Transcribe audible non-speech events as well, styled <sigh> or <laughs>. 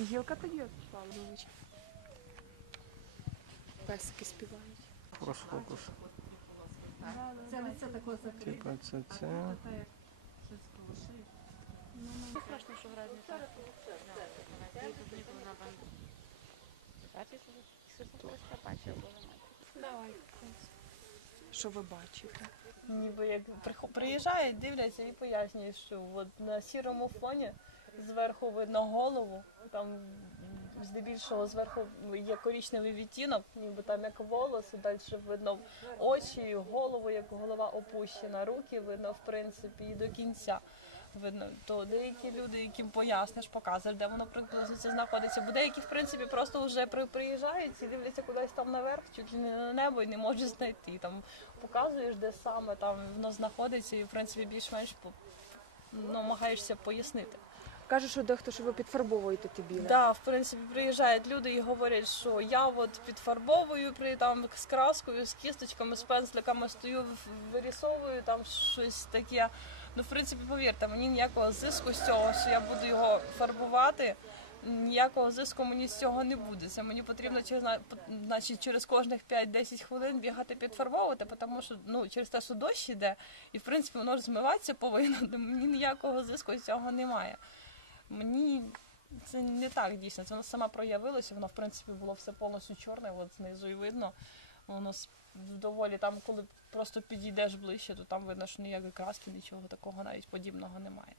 Гілка тоді Павлович. Песики співають. Фокус, фокус. Це лице такого закрите. Типа це це. Щось колошить. Не страшно, що грати не так. Бачиш, що це бачив, Давай. Що ви бачите? Ніби як приїжджають, дивляться і пояснюють, що от на сірому фоні зверху видно голову, там здебільшого зверху є коричневий відтінок, ніби там як волоси, далі видно очі, голову, як голова опущена, руки видно в принципі і до кінця. Видно, то деякі люди, яким поясниш, показуєш, де воно приблизно знаходиться. Бо деякі, в принципі, просто вже при- приїжджають і дивляться кудись там наверх, чуть не на небо і не можуть знайти. Там показуєш, де саме там воно знаходиться, і в принципі більш-менш намагаєшся пояснити. Кажуть, що дехто, що ви підфарбовуєте ті біле. Да, в принципі, приїжджають люди і говорять, що я от підфарбовую при там з краскою, з кісточками, з пензликами стою, вирісовую там щось таке. Ну, в принципі, повірте, мені ніякого зиску з цього, що я буду його фарбувати. Ніякого зиску мені з цього не буде. Це мені потрібно через значить, через кожних 5-10 хвилин бігати підфарбовувати, тому що ну через те, що дощ іде, і в принципі воно ж змиватися повинно. <laughs> Мені ніякого зиску з цього немає. Мені це не так дійсно. Це воно саме проявилося. Воно в принципі було все повністю чорне, от знизу і видно. Воно доволі там, коли просто підійдеш ближче, то там видно, що ніякої краски, нічого такого навіть подібного немає.